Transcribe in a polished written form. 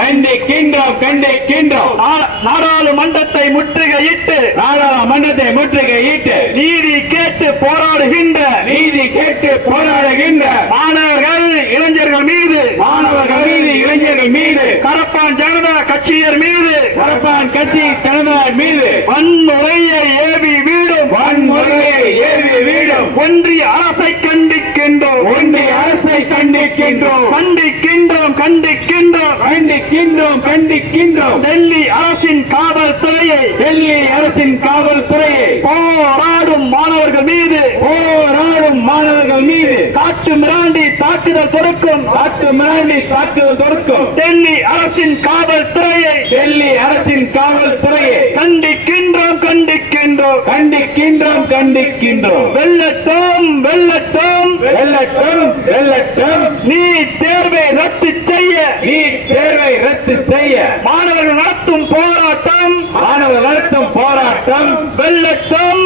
கண்டிக்கின்றோம் கண்டிக்கின்றோம் கண்டிக்கின்றோம். நாடாளுமன்றத்தை முற்றுகையிட்டு நீதி கேட்டு போராடுகின்ற மாணவர்கள் இளைஞர்கள் மீது கரப்பான் ஜனதா கட்சியர் மீது வன்முறையை ஏவி வீடும் ஒன்றிய அரசை கண்டிக்கின்றோம் டெல்லி அரசின் காவல்துறையை போராடும் மாணவர்கள் மீது காட்டு மிராண்டி தாக்குதல் தொடுக்கும் டெல்லி அரசின் காவல்துறையை கண்டிக்கின்றோம். வெள்ளட்டும் நீட் தேர்வை ரத்து செய்ய மாணவர்கள் நடத்தும் போராட்டம் வெள்ளட்டும்.